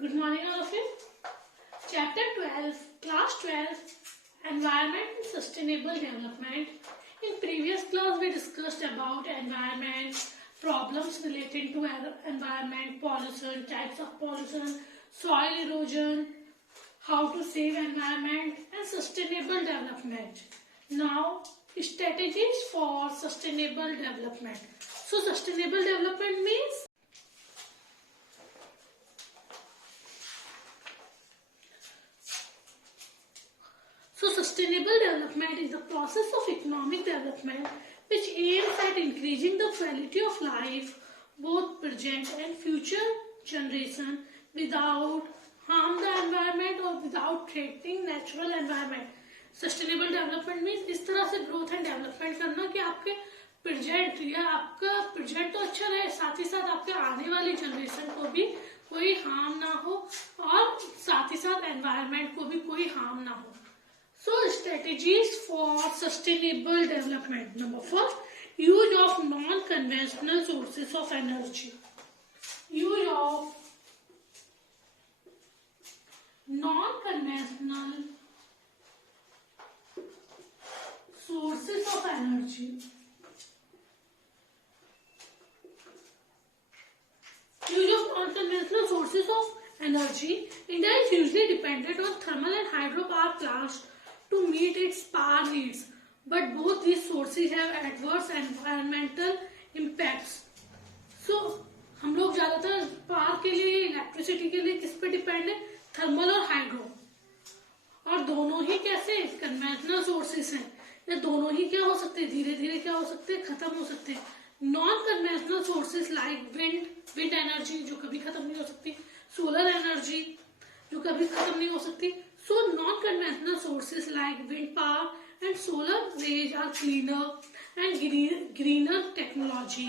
Good morning, all of you. Chapter 12, Class 12, Environment and Sustainable Development. In previous class, we discussed about environment, problems related to environment, pollution, types of pollution, soil erosion, how to save environment, and sustainable development. Now, strategies for sustainable development. So, sustainable development means sustainable development is the process of economic development which aims at increasing the quality of life, both present and future generation, without harm the environment or without threatening natural environment. Sustainable development means इस तरह से growth and development करना कि आपके present या आपका present तो अच्छा रहे, साथ ही साथ आपके आने वाली generation को भी कोई harm ना हो और साथ ही साथ environment को भी कोई harm ना हो. So, strategies for sustainable development. Number first, use of non-conventional sources of energy. Use of non-conventional sources of energy. Use of non-conventional sources of energy. India is usually dependent on thermal and hydropower plants to meet its power needs, but both these sources have adverse environmental impacts. So, हम लोग ज़्यादातर power के लिए, electricity के लिए किस पे depend है? थर्मल और हाइड्रो. और दोनों ही कैसे कन्वेंशनल सोर्सेस हैं. ये दोनों ही क्या हो सकते हैं? धीरे धीरे क्या हो सकते हैं? खत्म हो सकते हैं. Non conventional sources like wind energy जो कभी खत्म नहीं हो सकती, सोलर एनर्जी जो कभी खत्म नहीं हो सकती. So, non-conventional sources like wind power and solar rays are cleaner and greener technology,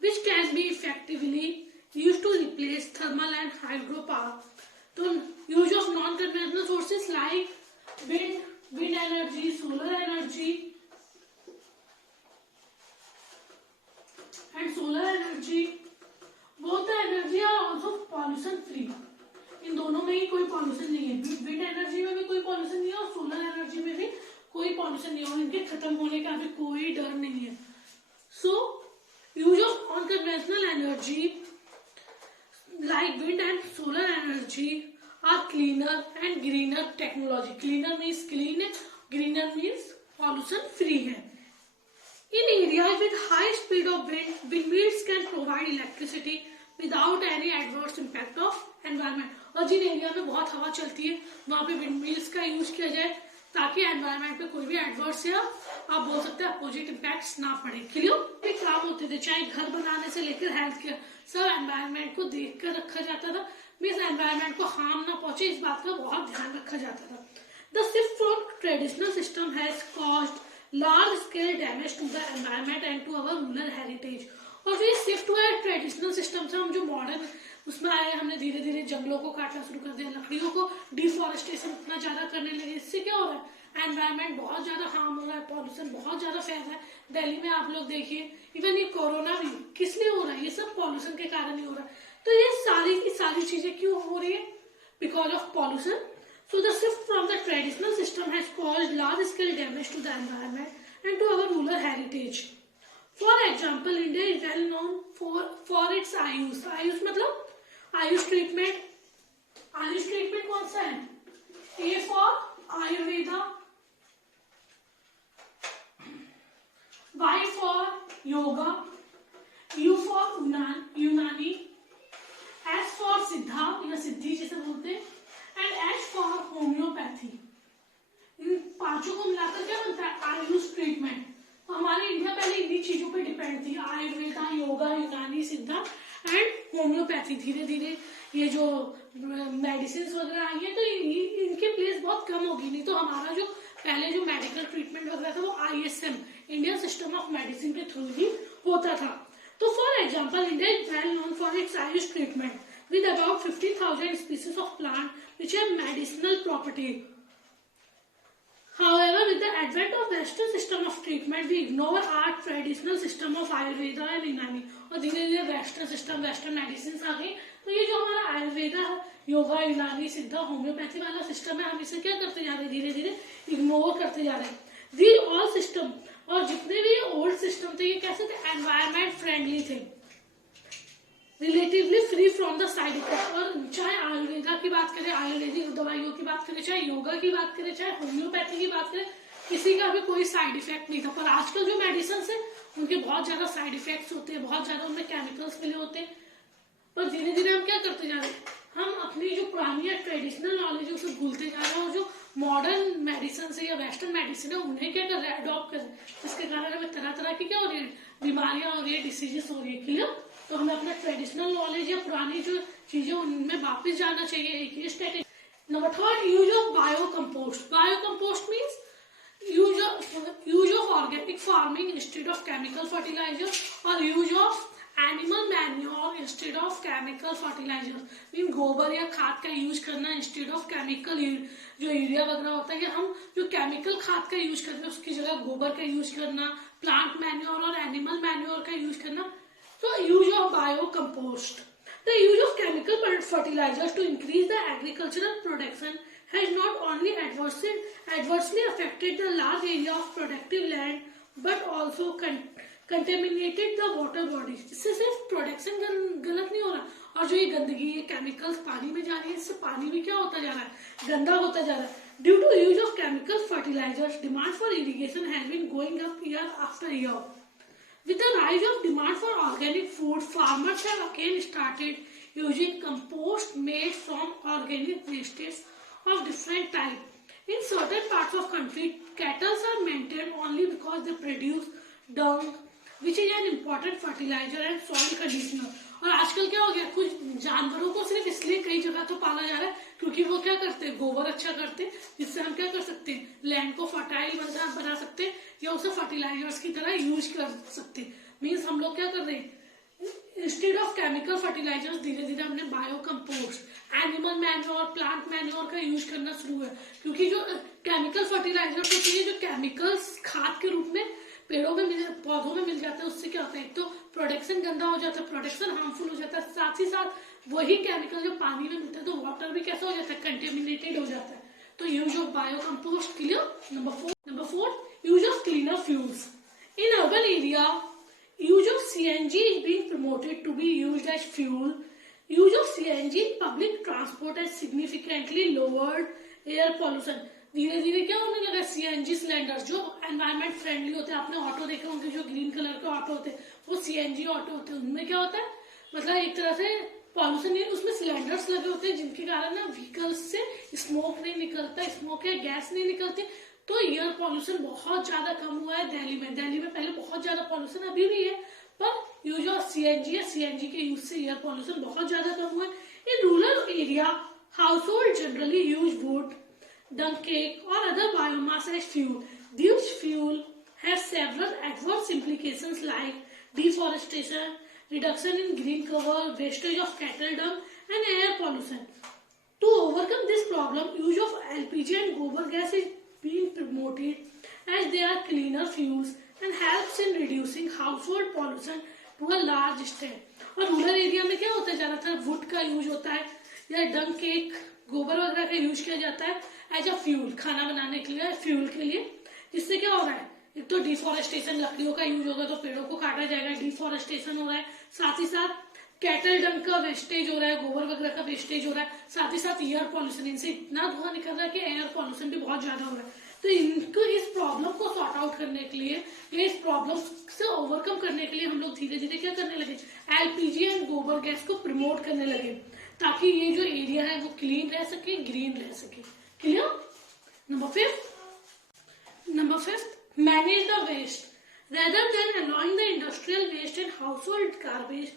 which can be effectively used to replace thermal and hydropower. So, use of non-conventional sources like wind energy, solar energy, and solar energy. Both the energy are also pollution free. इन दोनों में ही कोई pollution नहीं है. Wind energy में भी कोई pollution नहीं है और सोलर एनर्जी में भी कोई पॉल्यूशन नहीं है और इनके खत्म होने का भी कोई डर नहीं है. So use of unconventional energy like wind and solar energy are cleaner and greener technology. Cleaner means clean है, ग्रीनर मीन्स पॉल्यूशन फ्री है. In areas with high speed of wind, windmills can provide electricity without any adverse impact of environment. और जिन area में बहुत हवा चलती है वहां पे विंडमिल्स का यूज किया जाए ताकि एनवायरमेंट पे कोई भी एडवर्स या आप बोल सकते हैं अपोजिट इम्पैक्ट्स ना पड़े. क्लियर? काम होते थे, चाहे घर बनाने से लेकर हेल्थ केयर, सब एनवायरमेंट को देख कर रखा जाता था. मीन्स एनवायरमेंट को हार्म ना पहुंचे इस बात का बहुत ध्यान रखा जाता था. The shift from traditional system has caused large scale damage to the environment and to our rural heritage. और फिर शिफ्ट हुआ है ट्रेडिशनल सिस्टम से हम जो मॉडर्न उसमें आए, हमने धीरे धीरे जंगलों को काटना शुरू कर दिया, लकड़ियों को डिफॉरेस्टेशन इतना ज्यादा करने लगे. इससे क्या हो रहा है? एनवायरमेंट बहुत ज्यादा हार्म हो रहा है, पॉल्यूशन बहुत ज्यादा फैल रहा है. दिल्ली में आप लोग देखिए, इवन ये कोरोना भी किस लिए हो रहा है? ये सब पॉल्यूशन के कारण ही हो रहा है. तो ये सारी की सारी चीजें क्यों हो रही है? Because of pollution. So the shift from the traditional system has caused large scale damage to the environment and to our rural heritage. For example, India is well known for its Ayush. Ayush मतलब Ayush treatment. Ayush treatment कौन सा है? A for Ayurveda, Y for yoga, U for यूनानी, S for सिद्धा या सिद्धि जिसे बोलते हैं, एंड H for होम्योपैथी. इन पांचों को मिलाकर क्या बनता है? आयुष ट्रीटमेंट. तो हमारी इंडिया पहले इन्हीं चीजों पे डिपेंड थी, आयुर्वेदा, योगा, यूनानी, सिद्धा एंड होम्योपैथी. धीरे धीरे ये जो मेडिसिन वगैरह आई है तो इनकी प्लेस बहुत कम होगी. नहीं तो हमारा जो पहले जो मेडिकल ट्रीटमेंट वगैरह था वो ISM, Indian system of medicine के थ्रू ही होता था. तो for example, India is well known for its Ayush treatment with about 50,000 species of plant which have medicinal property. However, with the advent of Western system of treatment, we ignore our traditional system of Ayurveda and Unani. और धीरे धीरे western system, western medicine आ गई. तो ये जो हमारा आयुर्वेद आयुर्वेदा, योगा, यूनानी, सिद्धा, होम्योपैथी वाला सिस्टम है, हम इसे क्या करते जा रहे हैं, धीरे धीरे इग्नोर करते जा रहे हैं। दी ऑल सिस्टम, और जितने भी ओल्ड सिस्टम थे ये कैसे थे, एनवायरमेंट फ्रेंडली थे, relatively free from the side effect. और चाहे आयुर्वेदा की बात करें, आयुर्वेदिक दवाइयों की बात करें, चाहे योगा की बात करें, चाहे होम्योपैथी की बात करें, किसी का भी कोई साइड इफेक्ट नहीं था। पर आजकल जो मेडिसिन है उनके बहुत ज्यादा साइड इफेक्ट्स होते हैं, बहुत ज्यादा उनमें केमिकल्स मिले होते हैं। पर धीरे धीरे हम क्या करते जा रहे हैं, हम अपनी जो पुरानी या ट्रेडिशनल नॉलेज है उसे भूलते जा रहे हैं, और जो मॉडर्न मेडिसिन है या वेस्टर्न मेडिसिन है उन्हें क्या कर रहे हैं, अडॉप्ट कर रहे हैं, जिसके कारण हमें तरह तरह की क्या हो रही है, बीमारियां हो रही है, डिसीजेस हो रही है। क्लियर? तो हमें अपना ट्रेडिशनल नॉलेज या पुरानी जो चीजें उनमें वापस जाना चाहिए। एक ये strategy. Number third, use of bio compost. Bio compost means use of organic farming instead of chemical fertilizer, or use of animal manure instead of chemical fertilizer। Mean गोबर या खाद का यूज करना इंस्टेड ऑफ केमिकल, जो urea वगैरह होता है, हम जो केमिकल खाद का यूज करते हैं उसकी जगह गोबर का यूज करना, प्लांट मैन्योर और एनिमल मैन्योर का यूज करना। तो use of bio compost. The use of chemical fertilisers to increase the agricultural production has not only adversely affected the large area of productive land but also contaminated the water bodies। इससे सिर्फ production गलत नहीं हो रहा, और जो ये गंदगी, ये केमिकल्स पानी में जा रही है, इससे पानी भी क्या होता जा रहा है, गंदा होता जा रहा है। Due to use of chemical fertilisers, demand for irrigation has been going up year after year. With the rise of demand for organic food, farmers have again started using compost made from organic wastes of different type। In certain parts of country, cattle are maintained only because they produce dung, which is an important fertilizer and soil conditioner। और आजकल क्या हो गया, कुछ जानवरों को सिर्फ इसलिए कई जगह तो पाला जा रहा है क्योंकि वो क्या करते हैं, गोबर अच्छा करते हैं, जिससे हम क्या कर सकते हैं, लैंड को फर्टाइल बना सकते हैं, या उसे फर्टिलाइजर्स की तरह यूज कर सकते हैं। मीन्स हम लोग क्या कर रहे हैं, इंस्टेड ऑफ केमिकल फर्टिलाइजर्स धीरे धीरे हमने bio compost, animal manure, plant manure का यूज करना शुरू है। क्योंकि जो केमिकल फर्टिलाइजर्स होते हैं, जो केमिकल्स खाद के रूप में पेड़ों में पौधों में मिल जाता है, उससे क्या होता है, एक तो प्रोडक्शन गंदा हो जाता है, प्रोडक्शन हार्मफुल हो जाता है, साथ ही साथ वही केमिकल जो पानी में मिलता है तो वाटर भी कैसा हो जाता है, कंटेमिनेटेड हो जाता है। तो use of bio compost. Clear? Number four, use of cleaner fuels. In urban area, use of CNG is being promoted to be used as fuel। Use of CNG in public transport has significantly lowered air pollution। धीरे धीरे क्या होने लगा, CNG cylinder जो environment friendly होते हैं, आपने auto देखे होंगे जो ग्रीन कलर के ऑटो होते हैं, वो CNG ऑटो होते हैं। उनमें क्या होता है, मतलब एक तरह से पॉल्यूशन नहीं, उसमें सिलेंडर्स लगे होते हैं जिनके कारण ना व्हीकल्स से स्मोक नहीं निकलता, स्मोक या गैस नहीं निकलती, तो एयर पॉल्यूशन बहुत ज्यादा कम हुआ है दिल्ली में। दिल्ली में पहले बहुत ज्यादा पॉल्यूशन अभी भी है, पर यूज ऑफ CNG या CNG के यूज से एयर पॉल्यूशन बहुत ज्यादा कम हुआ है। In rural area, house hold generally use would, dung cake or other biomass as fuel। This fuel has several adverse implications like deforestation, reduction in green cover, wastage of cattle dung, and air pollution। To overcome this problem, use of LPG and gobar gas is being promoted as they are cleaner fuels and helps in reducing household pollution to a large extent। और rural area में क्या होता है, ज्यादातर would का use होता है या डंग केक, गोबर वगैरह का यूज किया जाता है एज अ फ्यूल, खाना बनाने के लिए, फ्यूल के लिए। जिससे क्या हो रहा है, एक तो डिफोरेस्टेशन, लकड़ियों का यूज होगा तो पेड़ों को काटा जाएगा, डिफोरेस्टेशन हो रहा है, साथ ही साथ कैटल डंग का वेस्टेज हो रहा है, गोबर वगैरह का वेस्टेज हो रहा है, साथ ही साथ एयर पॉल्यूशन, इनसे इतना धुआं निकल रहा है कि एयर पॉल्यूशन भी बहुत ज्यादा हो रहा है। तो इनको इस प्रॉब्लम को सॉर्ट आउट करने के लिए, या इस प्रॉब्लम से ओवरकम करने के लिए हम लोग धीरे धीरे क्या करने लगे, LPG एंड गोबर गैस को प्रमोट करने लगे, ताकि ये जो एरिया है वो क्लीन रह सके, ग्रीन रह सके। Clear? Number fifth, manage the waste. Rather than allowing the industrial waste and household garbage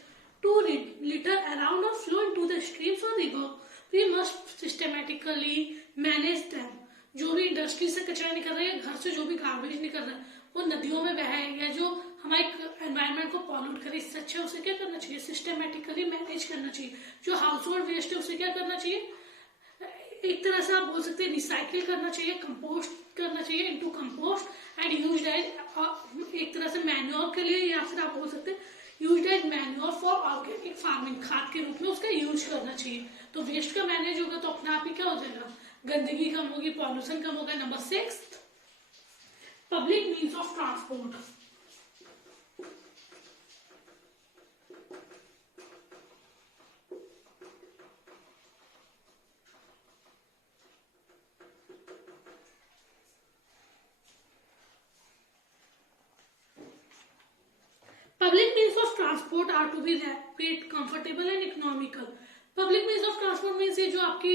to litter around or flow into the streams or river, we must systematically manage them। जो भी industry से कचरा निकल रहा है, घर से जो भी गार्बेज निकल रहा है, वो नदियों में बहे या जो हमारे एनवायरनमेंट को पॉल्यूट करे, इससे अच्छा उसे क्या करना चाहिए, सिस्टमेटिकली मैनेज करना चाहिए। जो हाउस होल्ड वेस्ट है उसे क्या करना चाहिए, एक तरह से आप बोल सकते हैं रिसाइकिल करना चाहिए, कंपोस्ट करना चाहिए into compost and used as एक तरह से मैन्योर के लिए, या फिर आप बोल सकते हैं use as manure for organic farming, खाद के रूप में उसका यूज करना चाहिए। तो वेस्ट का मैनेज होगा तो अपने आप ही क्या हो जाएगा, गंदगी कम होगी, पॉल्यूशन कम होगा। Number 6, public means of transport. Public means of transport are to be rapid, comfortable and economical. Public means of transport means ये जो आपकी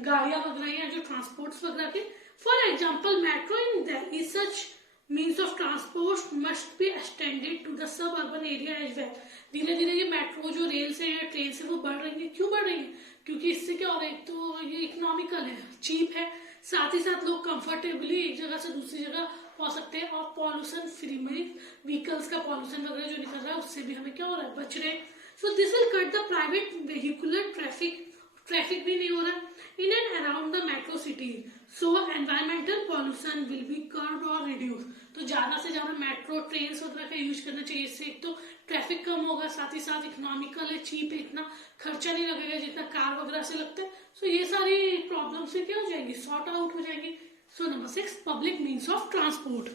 गाड़ियां वगैरह या जो ट्रांसपोर्ट्स वगैरह के, for example metro in Delhi, such means of transport must be extended to the suburban area as well. धीरे धीरे ये मेट्रो जो रेल से या ट्रेन से वो बढ़ रही है। क्यों बढ़ रही है? क्योंकि इससे क्या हो रहा है, एक तो ये इकोनॉमिकल है, चीप है, साथ ही साथ लोग कंफर्टेबली एक जगह से दूसरी जगह पहुंच सकते हैं, और पॉल्यूशन फ्री में व्हीकल्स का पॉल्यूशन वगैरह जो निकल रहा है उससे भी हमें क्या हो रहा है, बच रहे हैं। So this will cut the private vehicular traffic भी नहीं हो रहा in and around the metro city, so environmental pollution will be curved और रिड्यूस। तो ज्यादा से ज्यादा मेट्रो ट्रेन वगैरह का यूज करना चाहिए, इससे एक तो ट्रैफिक कम होगा, साथ ही साथ इकोनॉमिकल है, चीप है, इतना खर्चा नहीं लगेगा जितना कार वगैरह से लगता है। सो ये सारी प्रॉब्लम से क्या हो जाएंगी, सॉर्ट आउट हो जाएंगी। So number 6, public means of transport.